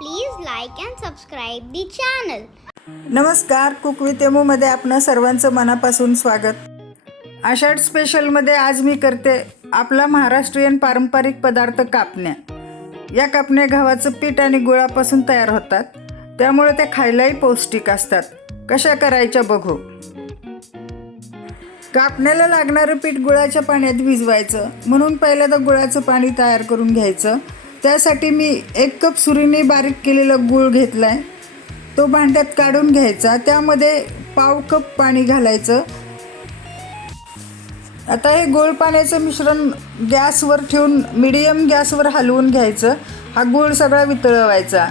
Please like and subscribe the channel नमस्कार cook विथमध्ये आपणा सर्वांचं मनापासून स्वागत. आषाढ स्पेशलमध्ये आज मी करते आपला महाराष्ट्रीयन पारंपरिक पदार्थ कापण्या. या कापण्या गव्हाचं पीठ आणि गुळापासून तयार होतात. त्यामुळे त्या खायलाही पौष्टिक असतात. कशा करायच्या बघू. कापण्याला लागणारं पीठ गुळाच्या पाण्यात भिजवायचं. म्हणून पहिल्यांदा गुळाचं पाणी तयार करून घ्यायचं. त्यासाठी मी एक कप सुरीने बारीक केलेला गूळ घेतला आहे तो भांड्यात काढून घ्यायचा. त्यामध्ये पाव कप पाणी घालायचं. आता हे गोळ पाण्याचं मिश्रण गॅसवर ठेवून मिडियम गॅसवर हलवून घ्यायचं. हा गूळ सगळा वितळवायचा.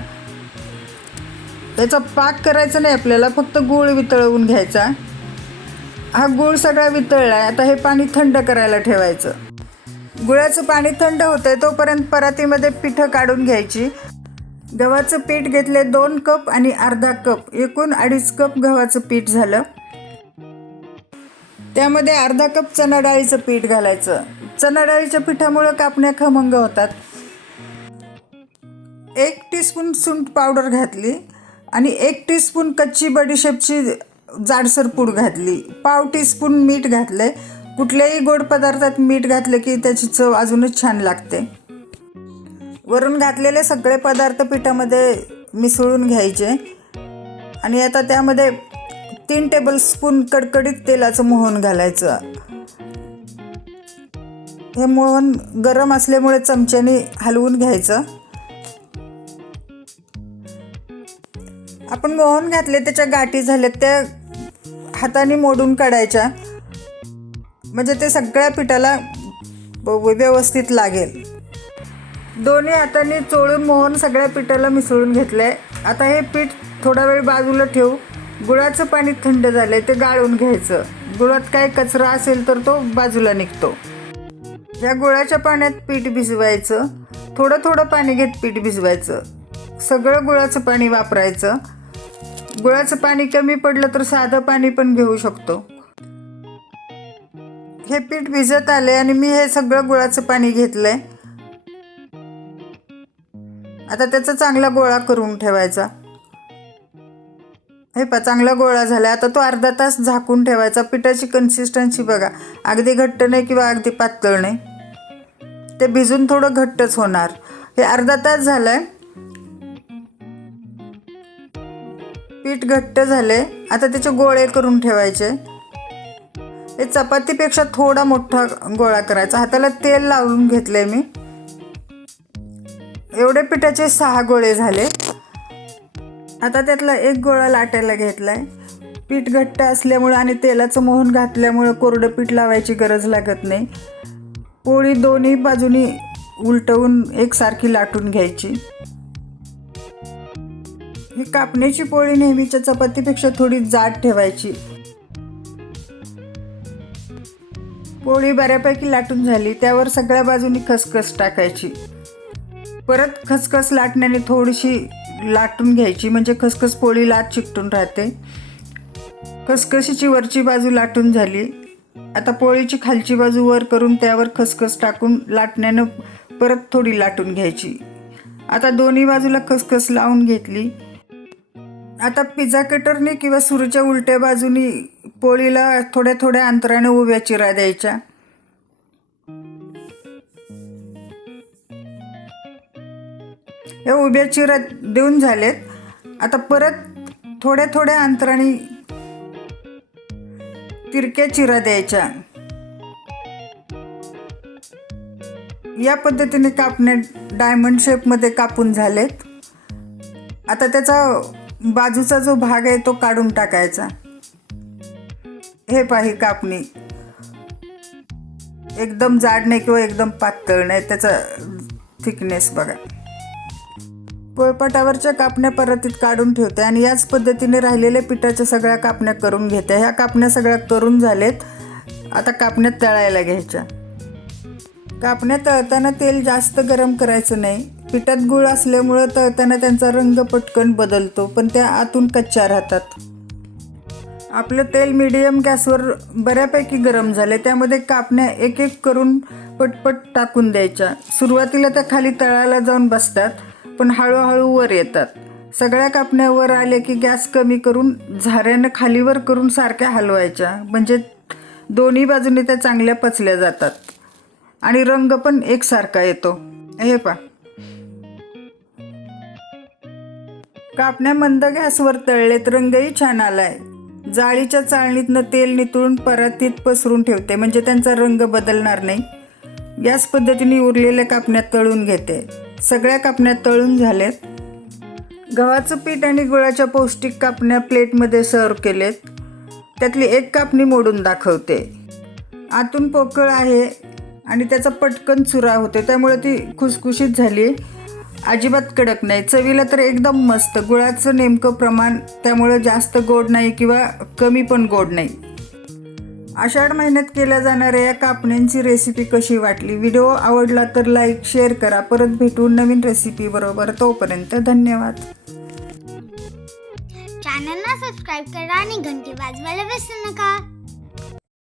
त्याचा पाक करायचा नाही आपल्याला फक्त गूळ वितळवून घ्यायचा. हा गूळ सगळा वितळला आहे आता हे पाणी थंड करायला ठेवायचं. गुळाचं पाणी थंड होतंय तोपर्यंत परातीमध्ये पिठं काढून घ्यायची. गव्हाचं पीठ घेतले दोन कप आणि अर्धा कप. एकूण अडीच कप गव्हाचं पीठ झालं. त्यामध्ये अर्धा कप चणा डाळीचं पीठ घालायचं. चणा डाळीच्या पिठामुळं कापण्या खमंग होतात. एक टीस्पून सुंठ पावडर घातली आणि एक टीस्पून कच्ची बडीशेपची जाडसर पूड घातली. पाव टीस्पून मीठ घातले कुठल्याही गोड पदार्थात मीठ घातलं की त्याची चव अजूनच छान लागते. वरून घातलेले सगळे पदार्थ पिठामध्ये मिसळून घ्यायचे. आणि आता त्यामध्ये तीन टेबलस्पून कडकडीत तेलाचं मोहन घालायचं. हे मोहन गरम असल्यामुळे चमच्याने हलवून घ्यायचं. आपण मोहन घातले त्याच्या गाठी झाल्यात त्या हाताने मोडून काढायच्या. म्हणजे ते सगळ्या पिठाला व्यवस्थित लागेल. दोन्ही हातांनी चोळून मोहन सगळ्या पिठाला मिसळून घेतलं आहे आता हे पीठ थोडा वेळ बाजूला ठेवू. गुळाचं पाणी थंड झालं आहे ते गाळून घ्यायचं. गुळात काय कचरा असेल तर तो बाजूला निघतो. या गुळाच्या पाण्यात पीठ भिजवायचं. थोडं थोडं पाणी घेत पीठ भिजवायचं. सगळं गुळाचं पाणी वापरायचं. गुळाचं पाणी कमी पडलं तर साधं पाणी पण घेऊ शकतो. हे पीठ भिजत आले आणि मी हे सगळं गुळाचं पाणी घेतलंय. आता त्याचा चांगला गोळा करून ठेवायचा. हे पा चांगला गोळा झाला आता तो अर्धा तास झाकून ठेवायचा. पिठाची कन्सिस्टन्सी बघा. अगदी घट्ट नाही किंवा अगदी पातळ नाही. ते भिजून थोडं घट्टच होणार. हे अर्धा तास झालंय. पीठ घट्ट झाले आता त्याचे गोळे करून ठेवायचे. हे चपातीपेक्षा थोडा मोठा गोळा करायचा. हाताला तेल लावून घेतलंय मी. एवढे पिठाचे सहा गोळे झाले. आता त्यातला एक गोळा लाटायला घेतलाय. पीठ घट्ट असल्यामुळं आणि तेलाचं मोहन घातल्यामुळं कोरडं पीठ लावायची गरज लागत नाही. पोळी दोन्ही बाजूनी उलटवून एकसारखी लाटून घ्यायची. ही कापण्याची पोळी नेहमीच्या चपातीपेक्षा थोडी जाड ठेवायची. पोळी बऱ्यापैकी लाटून झाली त्यावर सगळ्या बाजूनी खसखस टाकायची. परत खसखस लाटण्याने थोडीशी लाटून घ्यायची म्हणजे खसखस पोळी लाट चिकटून राहते. खसखशीची वरची बाजू लाटून झाली. आता पोळीची खालची बाजू वर करून त्यावर खसखस टाकून लाटण्यानं परत थोडी लाटून घ्यायची. आता दोन्ही बाजूला खसखस लावून घेतली. आता पिझ्झा कटरने किंवा सुरूच्या उलट्या बाजूनी पोळीला थोड्या थोड्या अंतराने उभ्या चिरा द्यायच्या. या उभ्या चिरा देऊन झालेत. आता परत थोड्या थोड्या अंतराने तिरक्या चिरा द्यायच्या. या पद्धतीने कापणे डायमंड शेपमध्ये कापून झालेत. आता त्याचा बाजूचा जो भाग आहे तो काढून टाकायचा. हे पाही कापणी. एकदम जाड नाही किंवा एकदम पातळ नाही त्याचा थिकनेस बघा. पोळपाटावरच्या कापण्या परतीत काढून ठेवते आणि याच पद्धतीने राहिलेल्या पिठाच्या सगळ्या कापण्या करून घेते. ह्या कापण्या सगळ्या करून झालेत. आता कापण्यात तळायला घ्यायच्या. कापण्या तळताना तेल जास्त गरम करायचं नाही. पिठात गुळ असल्यामुळं तळताना त्यांचा रंग पटकन बदलतो पण त्या आतून कच्च्या राहतात. आपलं तेल मिडियम गॅसवर बऱ्यापैकी गरम झाले त्यामध्ये कापण्या एक एक करून पटपट टाकून द्यायच्या. सुरुवातीला त्या खाली तळाला जाऊन बसतात पण हळूहळू वर येतात. सगळ्या कापण्या वर की गॅस कमी करून झाऱ्यानं खालीवर करून सारख्या हलवायच्या म्हणजे दोन्ही बाजूने त्या चांगल्या पचल्या जातात. आणि रंग पण एकसारखा येतो. हे पा कापण्या मंद गॅसवर तळलेत रंगही छान आलाय. जाळीच्या चाळणीतनं तेल नितळून परातीत पसरून ठेवते म्हणजे त्यांचा रंग बदलणार नाही. गॅस पद्धतीने उरलेल्या कापण्या तळून घेते. सगळ्या कापण्या तळून झाल्यात गव्हाचं पीठ आणि गुळाच्या पौष्टिक कापण्या प्लेटमध्ये सर्व केलेत. त्यातली एक कापणी मोडून दाखवते. आतून पोकळ आहे आणि त्याचा पटकन चुरा होते त्यामुळे ती खुसखुशीत झाली. अजिबात कडक नाही. चवीला तर एकदम मस्त. गुळाचं नेमकं प्रमाण त्यामुळं जास्त गोड नाही किंवा कमी पण गोड नाही. आषाढ महिन्यात केल्या जाणाऱ्या या कापण्यांची रेसिपी कशी वाटली? व्हिडिओ आवडला तर लाईक शेअर करा. परत भेटू नवीन रेसिपी बरोबर. तोपर्यंत धन्यवाद. चॅनलला सबस्क्राईब करा आणि घंटी वाजवायला विसरू नका.